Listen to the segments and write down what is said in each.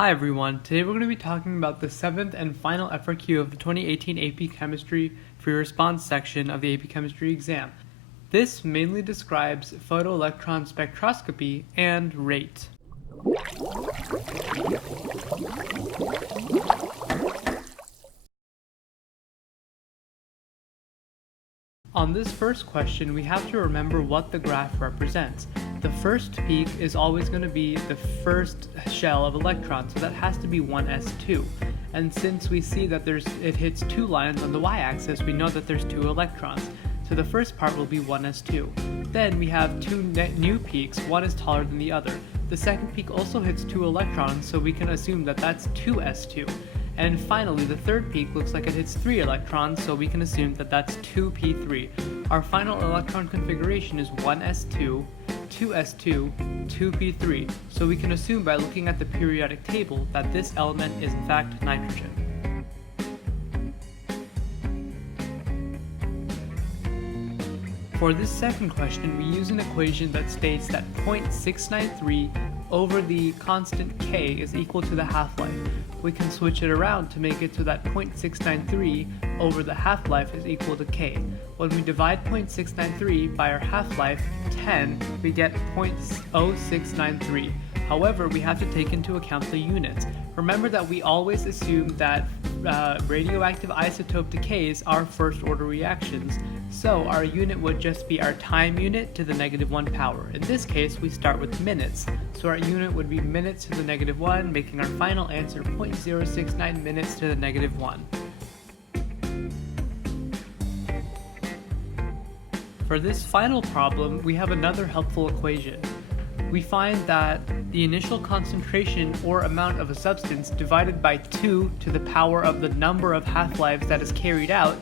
Hi everyone, today we're going to be talking about the 7th and final FRQ of the 2018 AP Chemistry Free Response section of the AP Chemistry exam. This mainly describes photoelectron spectroscopy and rate. On this first question, we have to remember what the graph represents. The first peak is always going to be the first shell of electrons, so that has to be 1s2. And since we see that it hits two lines on the y-axis, we know that there's two electrons. So the first part will be 1s2. Then we have two new peaks, one is taller than the other. The second peak also hits two electrons, so we can assume that that's 2s2. And finally, the third peak looks like it hits 3 electrons, so we can assume that that's 2p3. Our final electron configuration is 1s2, 2s2, 2p3, so we can assume by looking at the periodic table that this element is in fact nitrogen. For this second question, we use an equation that states that 0.693 over the constant k is equal to the half-life. We can switch it around to make it so that 0.693 over the half-life is equal to k. When we divide 0.693 by our half-life, 10, we get 0.0693. However, we have to take into account the units. Remember that we always assume that radioactive isotope decays are first-order reactions, so our unit would just be our time unit to the -1 power. In this case, we start with minutes, so our unit would be minutes to the -1, making our final answer 0.069 minutes to the -1. For this final problem, we have another helpful equation. We find that the initial concentration or amount of a substance divided by 2 to the power of the number of half-lives that is carried out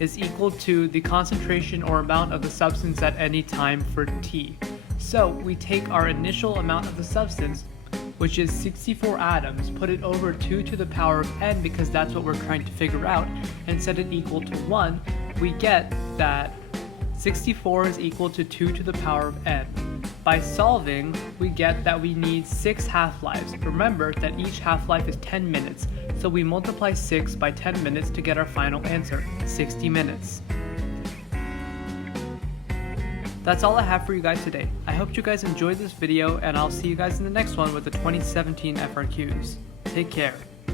is equal to the concentration or amount of the substance at any time for t. So we take our initial amount of the substance, which is 64 atoms, put it over 2 to the power of n because that's what we're trying to figure out, and set it equal to 1, we get that 64 is equal to 2 to the power of n. By solving, we get that we need 6 half-lives. Remember that each half-life is 10 minutes, so we multiply 6 by 10 minutes to get our final answer, 60 minutes. That's all I have for you guys today. I hope you guys enjoyed this video, and I'll see you guys in the next one with the 2017 FRQs. Take care.